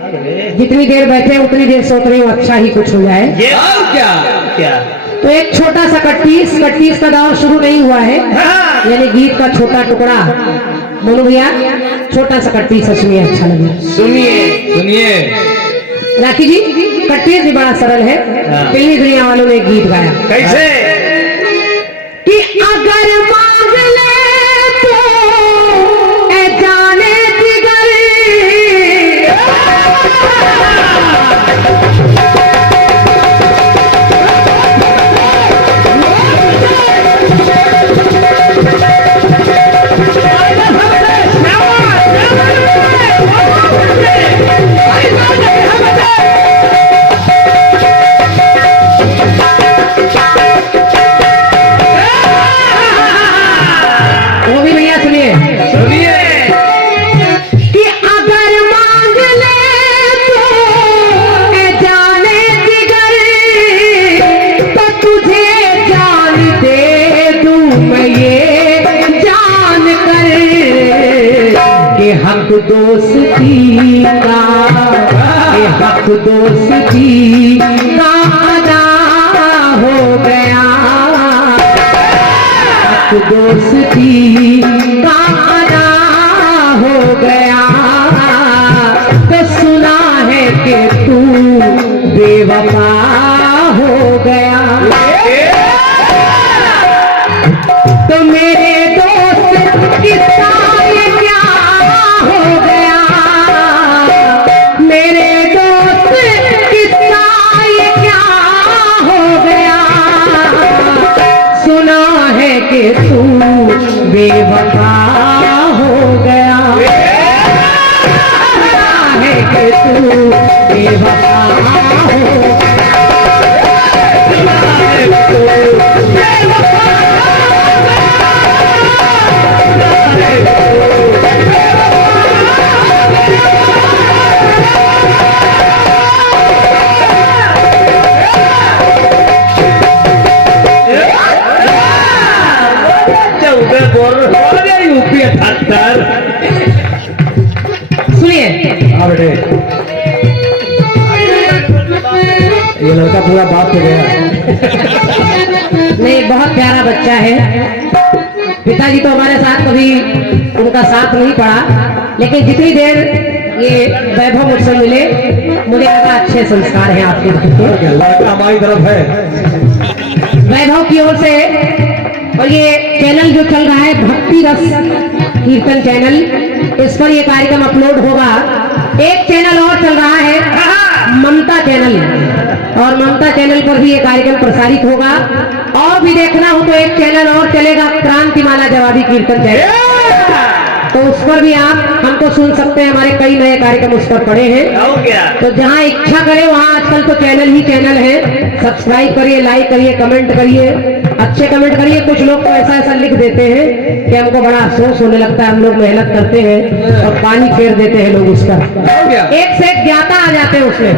जितनी देर बैठे उतनी देर सोच रही हूँ अच्छा ही कुछ हो जाए। ये क्या क्या तो एक छोटा सा कट्टीस का दौर शुरू नहीं हुआ है, यानी गीत का छोटा टुकड़ा। बोलो भैया, छोटा सा कट्टीस सुनिए, अच्छा लगे। सुनिए सुनिए। राखी जी, कट्टीस भी बड़ा सरल है। फिल्मी दुनिया वालों ने एक गीत गाया कैसे कि अगर मांग ले तो ए जाने जिगर, हक दोस्ती का, ये हक दोस्ती का अदा हो गया, हक दोस्ती का अदा हो गया। तो सुना है कि तू बेवफा हो गया। तो मेरे दोस्त किस्सा क्या हो गया, मेरे दोस्त किस्सा क्या हो गया। सुना है कि तू बेवफा हो गया, सुना है कि तू बेवफा हो गया। सुनिए, ये लड़का पूरा बाप हो गया। नहीं, बहुत प्यारा बच्चा है। पिताजी तो हमारे साथ कभी उनका साथ नहीं पड़ा, लेकिन जितनी देर ये वैभव मुझसे मिले मुझे लगा अच्छे संस्कार हैं आपके बच्चे। लड़का हमारी तरफ है वैभव की ओर से। और ये चैनल जो चल रहा है भक्ति रस कीर्तन चैनल, इस पर ये कार्यक्रम अपलोड होगा। एक चैनल और चल रहा है ममता चैनल, और ममता चैनल पर भी ये कार्यक्रम प्रसारित होगा। और भी देखना हो तो एक चैनल और चलेगा, क्रांतिमाला जवाबी कीर्तन चैनल, तो उस पर भी आप हमको सुन सकते हैं। हमारे कई नए कार्यक्रम उस पर पड़े हैं। तो जहां इच्छा करे वहां आजकल तो चैनल ही चैनल है। सब्सक्राइब करिए, लाइक करिए, कमेंट करिए, अच्छे कमेंट करिए। कुछ लोग तो ऐसा लिख देते हैं कि हमको बड़ा अफसोस होने लगता है। हम लोग मेहनत करते हैं और पानी फेर देते हैं लोग उस पर। एक से एक ज्ञाता आ जाते हैं उसमें।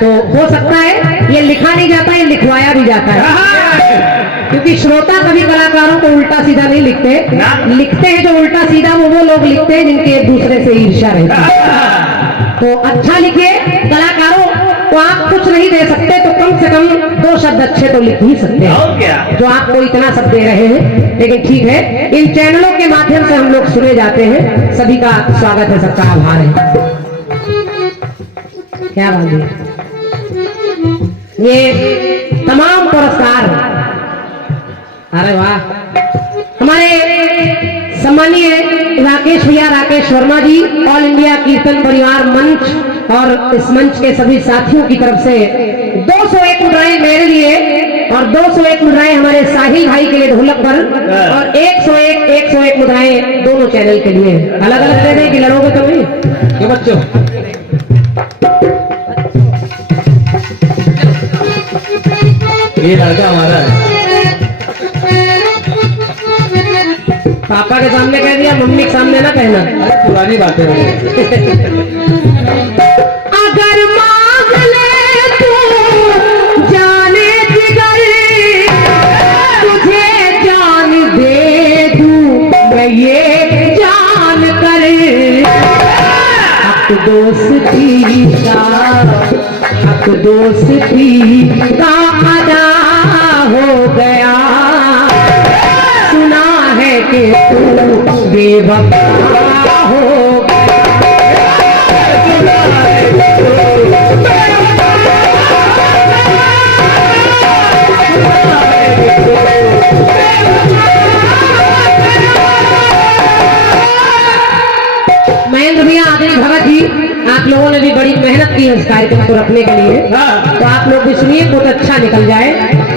तो हो सकता है ये लिखा नहीं जाता, ये लिखवाया भी जाता है। क्योंकि श्रोता कभी कलाकारों को उल्टा सीधा नहीं लिखते, लिखते हैं जो उल्टा सीधा वो लोग लिखते हैं जिनके एक दूसरे से ईर्ष्या रहती है। तो अच्छा लिखिए। कलाकारों को आप कुछ नहीं दे सकते तो कम से कम 2 शब्द अच्छे तो लिख ही सकते हैं, जो आपको इतना सब दे रहे हैं। लेकिन ठीक है, इन चैनलों के माध्यम से हम लोग सुने जाते हैं। सभी का स्वागत है, सबका आभार है। क्या बात है, ये तमाम पुरस्कार, अरे वाह, हमारे सम्मानीय राकेश भैया, राकेश वर्मा जी, ऑल इंडिया कीर्तन परिवार मंच और इस मंच के सभी साथियों की तरफ से 201 मुद्राएं मेरे लिए और 201 मुद्राएं हमारे साहिल भाई के लिए ढोलक पर, और 101 मुद्राएं दोनों चैनल के लिए। अलग अलग दे दें कि लड़ोगे तो नहीं बच्चों। ये लड़का हमारा है। पापा के सामने कह दिया, मम्मी के सामने ना कहना। पुरानी बातें हो गई। अगर मांग ले तू जाने जिगर, तुझे जान दे दूं मैं ये जान कर। हक दोस्ती का हक दोस्ती का अदा हो गया। सुना है कि तू बेवफा हो गया। महेंद्र भैया, आदरणीय भगत जी, आप लोगों ने भी बड़ी मेहनत की है इस कार्यक्रम को रखने के लिए, तो आप लोग भी सुनिए, कुछ अच्छा निकल जाए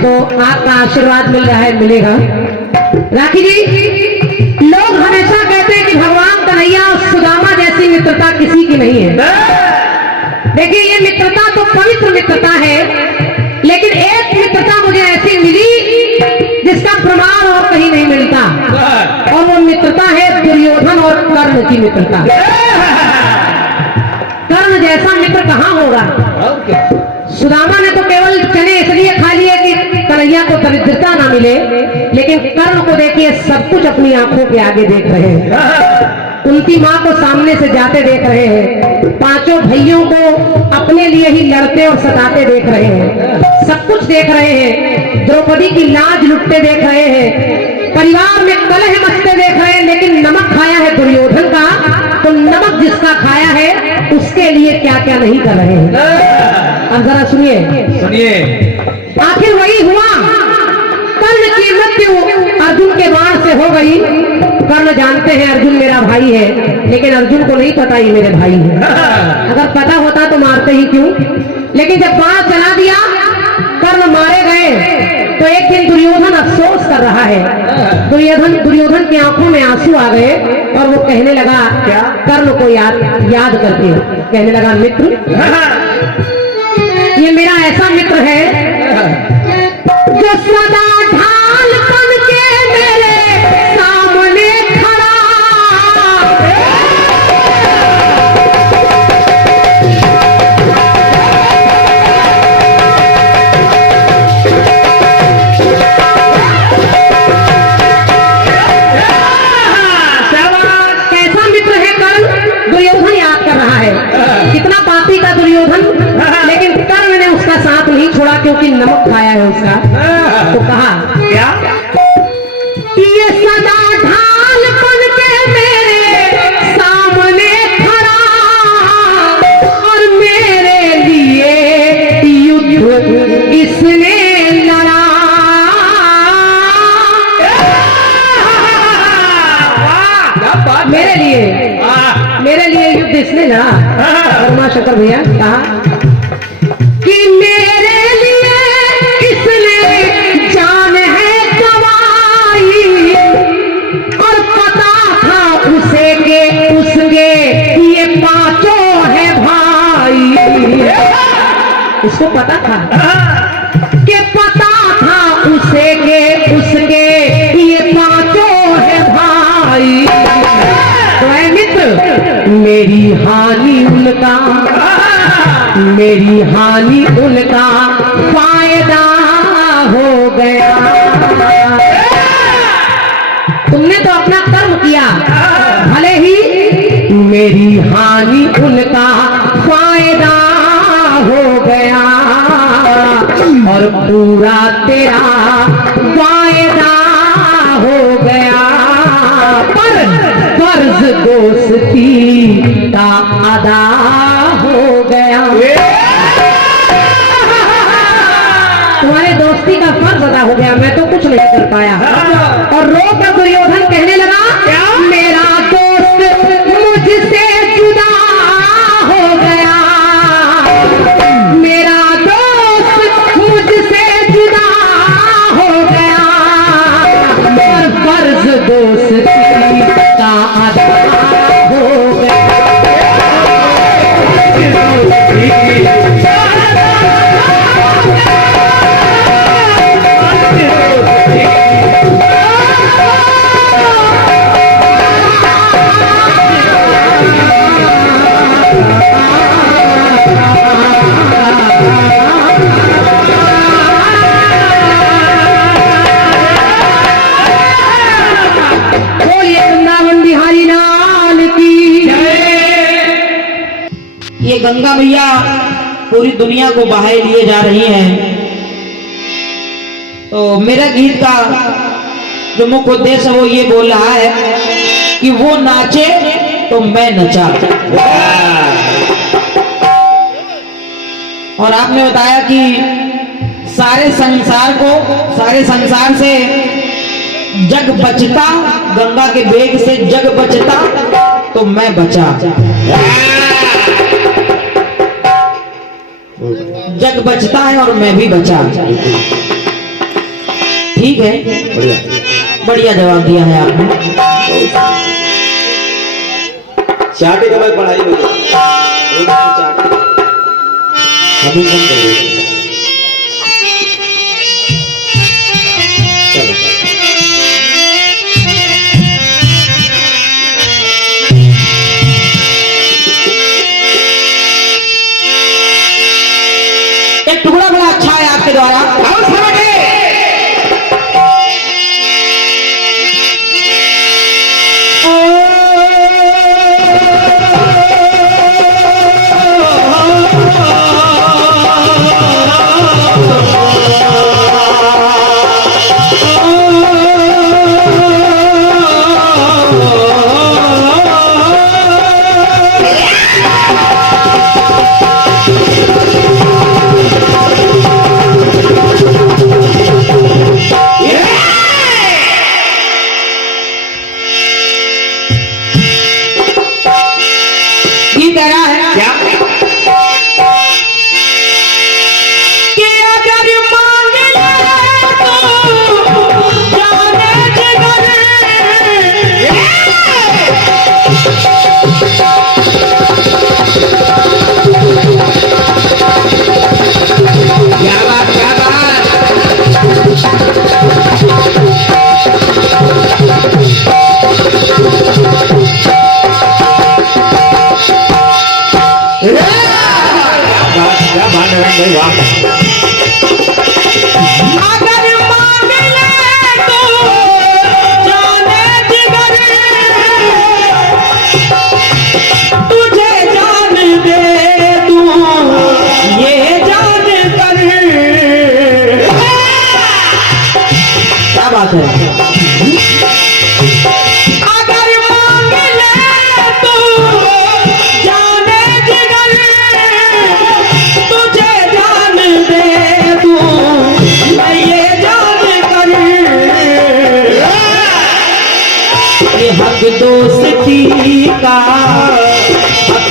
तो आपका आशीर्वाद मिल रहा है, मिलेगा। राखी जी, लोग हमेशा कहते हैं कि भगवान कन्हैया और सुदामा जैसी मित्रता किसी की नहीं है। देखिए, ये मित्रता तो पवित्र मित्रता है, लेकिन एक मित्रता मुझे ऐसी मिली जिसका प्रमाण और कहीं नहीं मिलता, और वो मित्रता है दुर्योधन और कर्ण की मित्रता। कर्ण जैसा मित्र कहाँ होगा। सुदामा ने तो केवल चने इसलिए खा लिए कि कन्हैया को दरिद्रता ना मिले, लेकिन कर्ण को देखिए, सब कुछ अपनी आंखों के आगे देख रहे हैं, उनकी माँ को सामने से जाते देख रहे हैं, पांचों भाइयों को अपने लिए ही लड़ते और सताते देख रहे हैं, सब कुछ देख रहे हैं, द्रौपदी की लाज लुटते देख रहे हैं, परिवार में कलह मचते देख रहे हैं, लेकिन नमक खाया है दुर्योधन का, तो नमक जिसका खाया है उसके लिए क्या क्या नहीं कर रहे हैं। अब जरा सुनिए, आखिर वही हुआ, कर्ण की मृत्यु अर्जुन के बाण से हो गई। कर्ण जानते हैं अर्जुन मेरा भाई है, लेकिन अर्जुन को नहीं पता ये मेरे भाई है। अगर पता होता तो मारते ही क्यों, लेकिन जब बाण चला दिया, कर्ण मारे गए, तो एक दिन दुर्योधन अफसोस कर रहा है। दुर्योधन की आंखों में आंसू आ गए और वो कहने लगा, क्या कर्ण को याद करके कहने लगा, मित्र, ये मेरा ऐसा मित्र है जो सदा ढाल बन के मेरे सामने खड़ा। कैसा मित्र है कर्ण, दुर्योधन याद कर रहा है, कितना पापी का दुर्योधन, लेकिन कर्ण ने उसका साथ नहीं छोड़ा क्योंकि नमक खाया है उसका। तो कहा, क्या ये सदा ढाल बन के मेरे सामने खड़ा और मेरे लिए युद्ध इसने लड़ा। मेरे लिए युद्ध इसने लड़ा। वर्मा शंकर भैया कहा कि मेरे लिए इसने जान है गवाई, और पता था उसे के उसके ये पांचों है भाई। इसको पता था कि पता था उसे के उसके ये पांचों है भाई। तो है मित्र, मेरी हानि उनका फायदा हो गया। तुमने तो अपना कर्म किया, भले ही मेरी हानि उनका फायदा हो गया, और पूरा तेरा फायदा हो गया, पर फर्ज दोस्ती का अदा हो गया। तुम्हारे दोस्ती का फर्ज अदा हो गया, मैं तो कुछ नहीं कर पाया। और रो कर दुर्योधन कहने लगा, मेरा दोस्त मुझसे जुदा हो गया, मेरा दोस्त मुझसे जुदा हो गया, और फर्ज दोस्ती का अदा हो गया। भैया पूरी दुनिया को बहाए लिए जा रही हैं। तो मेरा गीत का जो मुख्य उद्देश्य है वो ये बोल रहा है कि वो नाचे तो मैं नचा। और आपने बताया कि सारे संसार से जग बचता, गंगा के वेग से जग बचता तो मैं बचा। जग बचता है और मैं भी बचा। ठीक है, बढ़िया जवाब दिया है आपने। चाटे के बाद पढ़ाई हो अभी कम करिए। एक टुकड़ा बड़ा अच्छा है आपके द्वारा।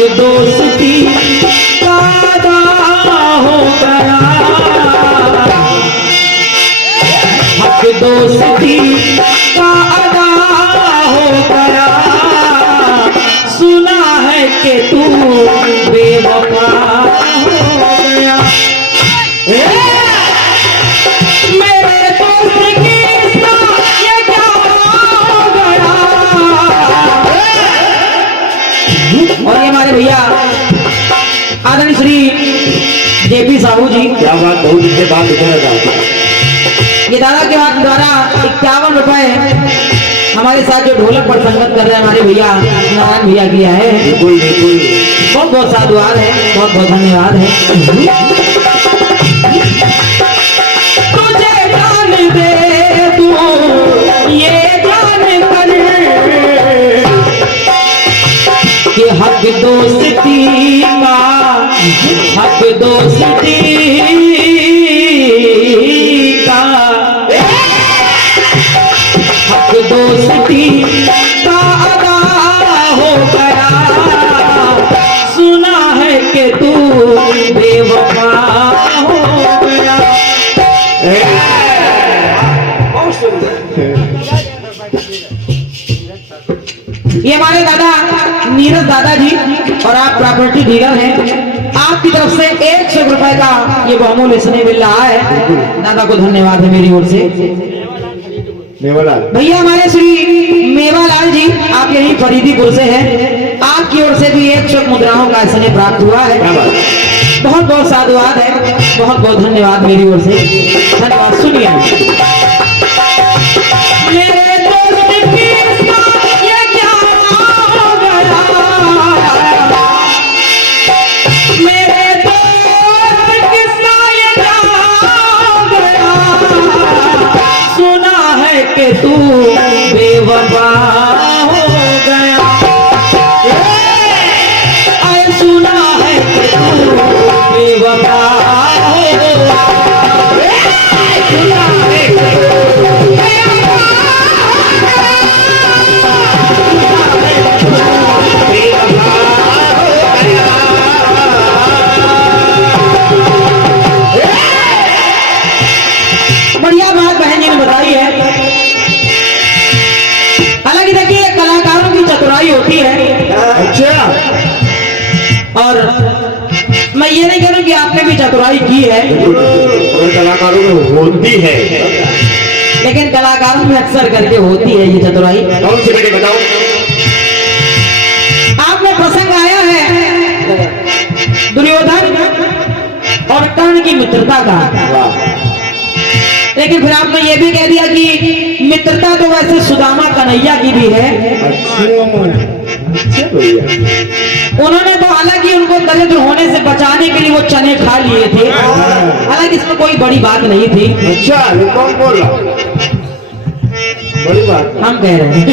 दोस्ती का अदा हो गया, हक दोस्ती का अदा हो गया। सुना है कि तू बेवफा हो गया। मेरे दोस्त की ये क्या हो गया। और ये हमारे भैया आदरणीय श्री जेपी साहू जी, क्या बात, बहुत दिन के बाद इधर था। ये दादा के हाथ द्वारा 51 रुपए हमारे साथ जो ढोलक पर संगत कर रहे हैं हमारे भैया नारायण भैया किया है। बिल्कुल बिल्कुल, बहुत बहुत साधुवाद है, बहुत बहुत धन्यवाद है। तुझे जान दे तू ये जान कर कि हक दोस्ती का, हक दोस्ती का, हक दोस्ती का अदा हो गया। सुना है कि तू बेवफा हो गया। बहुत सुंदर। ये हमारे दादा नीरज दादा जी और आप प्रॉपर्टी डीलर हैं। आपकी तरफ से 100 रुपए का ये बहुमूल्य स्नेह मिल रहा है। दादा को धन्यवाद है मेरी ओर से। मेवालाल भैया हमारे श्री मेवालाल जी, आप यही फरीदीपुर से हैं। आपकी ओर से भी 100 मुद्राओं का स्नेह प्राप्त हुआ है। बहुत बहुत साधुवाद है, बहुत बहुत धन्यवाद मेरी ओर से। धन्यवाद। सुनिए, मेरे दोस्त की ये क्या हो गया। मेरे तू बेवफा हो गया, आए सुना है कि तू बेवफा हो गया, सुना है कि तू बेवफा बढ़िया बात बहन जी ने बताई है। हालांकि देखिए कलाकारों की चतुराई होती है, अच्छा, और मैं ये नहीं कह रहा कि आपने भी चतुराई की है, और कलाकारों में होती है। लेकिन कलाकारों में अक्सर करके होती है ये चतुराई। कौन सी बेटे बताओ? आपने प्रसंग आया है दुर्योधन और कर्ण की मित्रता का, वाह, लेकिन फिर आपने ये भी कह दिया कि मित्रता तो वैसे सुदामा कन्हैया की भी है। अच्छा भैया, उन्होंने तो हालांकि उनको दरिद्र होने से बचाने के लिए वो चने खा लिए थे, हालांकि इसमें कोई बड़ी बात नहीं थी। अच्छा, ये कौन बोल रहा? बड़ी बात। हम कह रहे हैं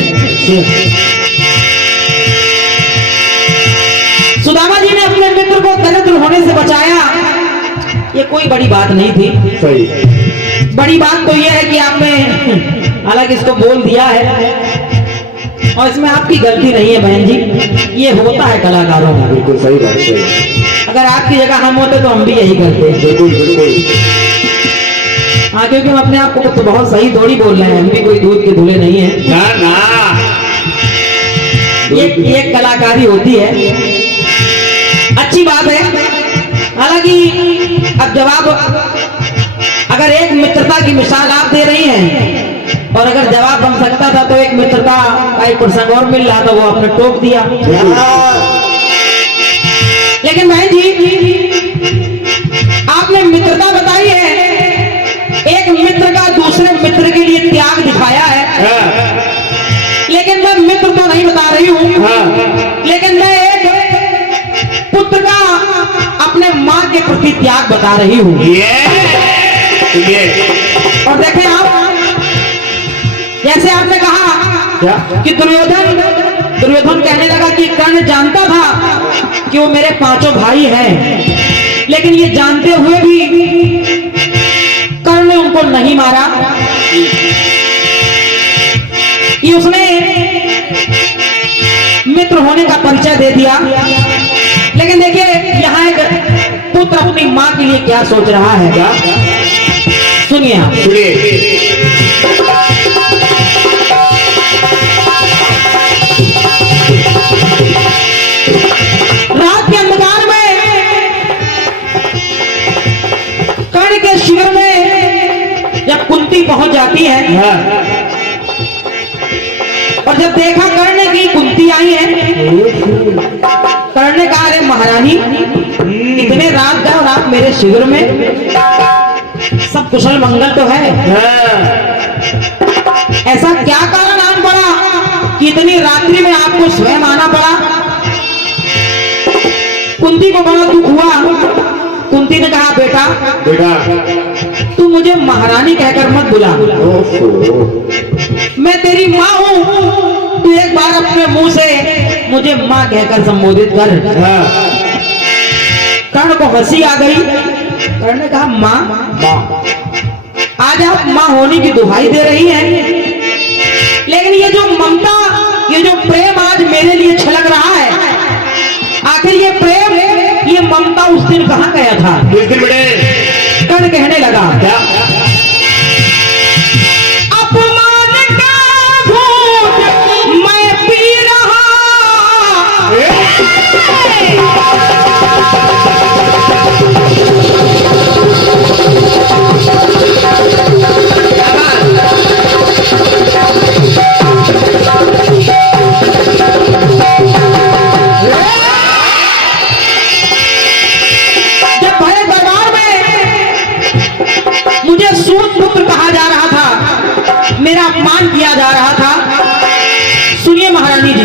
सुदामा जी ने अपने मित्र को दरिद्र होने से बचाया, ये कोई बड़ी बात नहीं थी। सही। बड़ी बात तो ये है कि आपने हालांकि इसको बोल दिया है, और इसमें आपकी गलती नहीं है बहन जी, ये होता है कलाकारों में। बिल्कुल सही बात, सही। अगर आपकी जगह हम होते तो हम भी यही करते। बिल्कुल बिल्कुल। हाँ, क्योंकि हम अपने आप को तो बहुत सही थोड़ी बोल रहे हैं, हम भी कोई दूध के धुले नहीं है ना ना, ये कलाकारी होती है, अच्छी बात है। हालांकि अब जवाब, अगर एक मित्रता की मिसाल आप दे रही हैं, और अगर जवाब बन सकता था तो एक मित्रता का एक प्रसंग और मिल रहा था, वो आपने टोक दिया। लेकिन बहन जी आपने मित्रता बताई है, एक मित्र का दूसरे मित्र के लिए त्याग दिखाया है, लेकिन मैं मित्र तो नहीं बता रही हूँ, लेकिन मैं एक पुत्र का अपने माँ के प्रति त्याग बता रही हूँ। और देखें आप, जैसे आपने कहा कि दुर्योधन कहने लगा कि कर्ण जानता था कि वो मेरे पांचों भाई हैं, लेकिन ये जानते हुए भी कर्ण ने उनको नहीं मारा। ये उसने मित्र होने का परिचय दे दिया। लेकिन देखिए यहाँ एक पुत्र अपनी माँ के लिए क्या सोच रहा है, क्या सुनिए आप। रात के अंधकार में कर्ण के शिविर में जब कुंती पहुंच जाती है, और जब देखा कर्ण की कुंती आई है, कर्ण ने कहा अरे महारानी इतने रात गए और आप मेरे शिविर में, सब कुशल मंगल तो है, ऐसा क्या कारण आन पड़ा कि इतनी रात्रि में आपको स्वयं आना पड़ा। कुंती को बड़ा दुख हुआ। कुंती ने कहा बेटा तू मुझे महारानी कहकर मत बुला, मैं तेरी माँ हूँ, तू एक बार अपने मुंह से मुझे माँ कहकर संबोधित कर। कर्ण को हंसी आ गई। कर्ण ने कहा माँ, आज आप माँ होने की दुहाई दे रही हैं, लेकिन ये जो ममता, ये जो प्रेम आज मेरे लिए छलक रहा है, आखिर ये प्रेम, ये ममता उस दिन कहाँ गया था? कर्ण कहने लगा क्या? अपमान का घूंट मैं पी रहा, जब बड़े दरबार में मुझे सूत पुत्र कहा जा रहा था, मेरा अपमान किया जा रहा था, सुनिए महारानी जी,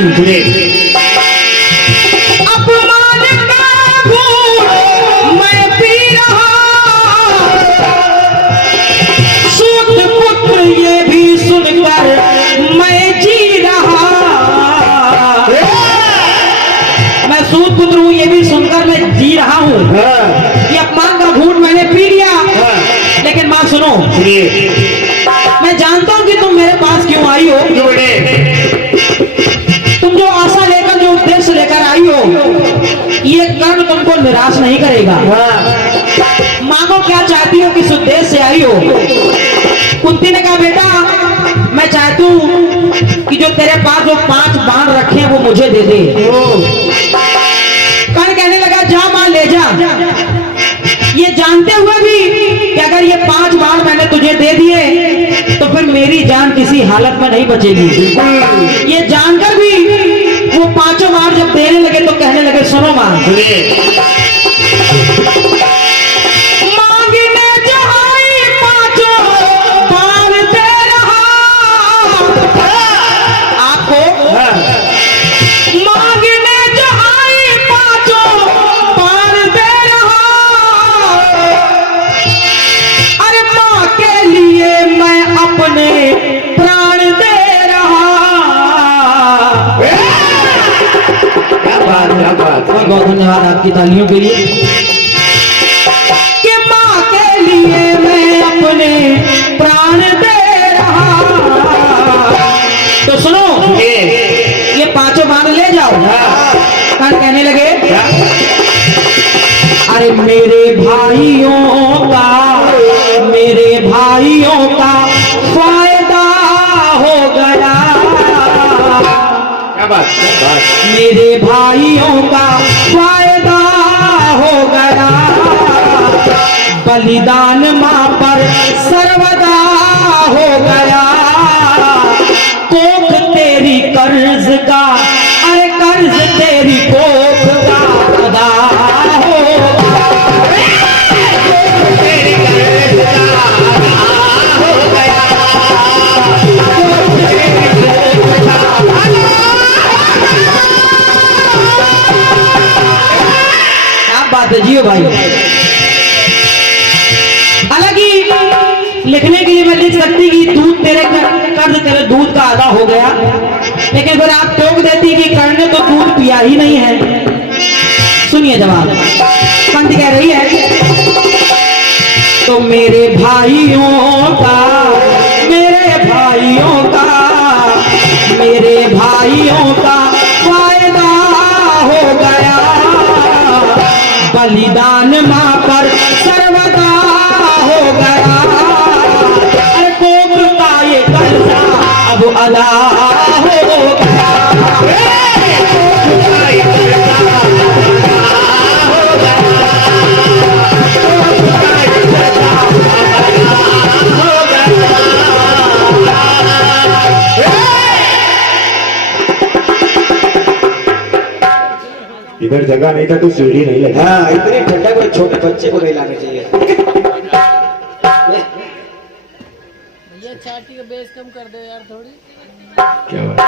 अपमान का घूंट मैं पी रहा, सूत पुत्र ये भी सुनकर हाँ ये अपमान का घूंट मैंने पी लिया, हाँ लेकिन माँ सुनो, सुनिए मैं जानता हूँ कि तुम मेरे पास क्यों आई हो। क्यों बेटे तुम जो आशा लेकर, जो उद्देश्य लेकर आई हो, ये कर्म तुमको निराश नहीं करेगा। हाँ मांगो क्या चाहती हो, किस उद्देश्य से आई हो। कुंती ने कहा बेटा मैं चाहती हूँ कि जो तेरे पास जो 5 बाण रखे हैं वो मुझे दे दे। कर्ण कहने लगा जा मां ले जा, ये जानते हुए भी कि अगर ये 5 बाण मैंने तुझे दे दिए तो फिर मेरी जान किसी हालत में नहीं बचेगी। ये जानकर भी वो 5 बाण जब देने लगे तो कहने लगे सुनो मां, सुनिए मांगने जो आई 5 बाण दे रहा आपको, हाँ मांगने जो आई 5 बाण दे रहा, अरे मां के लिए मैं अपने प्राण दे रहा। क्या बात बहुत बहुत धन्यवाद आपकी तालियों के लिए कि मां के लिए मैं अपने प्राण दे रहा। तो सुनो, ये 5 बाण ले जाओ। कर्ण कहने लगे क्या अरे मेरे भाइयों का फायदा हो गया, क्या बात मेरे भाइयों का फायदा हो गया, बलिदान मां पर सर्वदा हो गया, कोख तेरी कर्ज का, अरे कर्ज तेरी कोख का अदा होगा। क्या बात है जियो भाई। हालांकि लिखने के लिए मैं लिख सकती कि दूध तेरे कर्ज तेरे दूध का आधा हो गया, लेकिन फिर आप टोक देती कि कर्ण ने तो दूध पिया ही नहीं है। सुनिए जवाब, पंक्ति कह रही है तो मेरे भाइयों का, मेरे भाइयों का, मेरे भाइयों का फायदा हो गया, बलिदान मां पर सर्वदा हो गया, अरे कोख का ये कर्जा अब अदा हो गया। इधर जगह नहीं था तो सीढ़ी नहीं लगी। हाँ इतनी ठंडक में छोटे बच्चे को नहीं लाना चाहिए। भैया छाती का बेस कम कर दो यार थोड़ी। क्या बात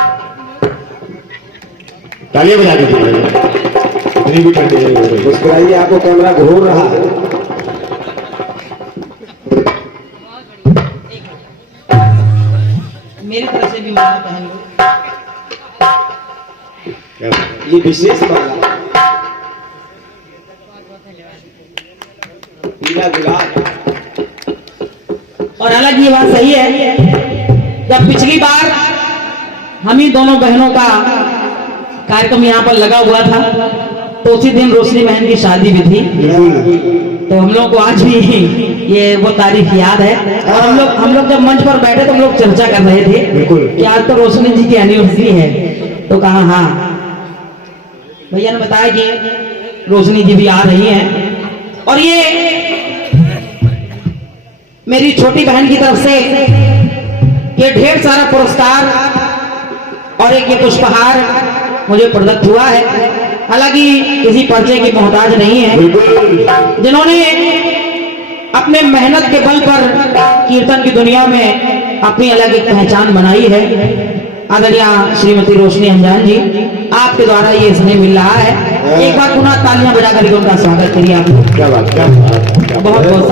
तालियां बजा दीजिए, इतनी भी ठंडी नहीं हो रही। मुस्कुराइए, आपको कैमरा घूर रहा है। मेरी तरफ से भी माला पहन लो। क्या बात ये विशेष माला पीला गुलाब। और हालांकि ये बात सही है, जब पिछली बार हम ही दोनों बहनों का कार्यक्रम यहाँ पर लगा हुआ था तो उसी दिन रोशनी बहन की शादी भी थी, तो हम लोग को आज भी ये वो तारीख याद है। और हम लोग जब मंच पर बैठे तो हम लोग चर्चा कर रहे थे बिल्कुल। कि आज तो रोशनी जी की एनिवर्सरी है, तो कहा हाँ, भैया ने बताया कि रोशनी जी भी आ रही हैं। और ये मेरी छोटी बहन की तरफ से ये ढेर सारा पुरस्कार और एक ये पुष्पहार मुझे प्रदत्त हुआ है। हालांकि किसी परिचय की मोहताज नहीं है, बिल्कुल। जिन्होंने अपने मेहनत के बल पर कीर्तन की दुनिया में अपनी अलग एक पहचान बनाई है। आदरणीय श्रीमती रोशनी अंजान जी, आपके द्वारा ये स्नेह मिल रहा है। एक बार पुनः तालियां बजा करके उनका स्वागत करिए आप। क्या बात, क्या बात, क्या बात। बहुत बहुत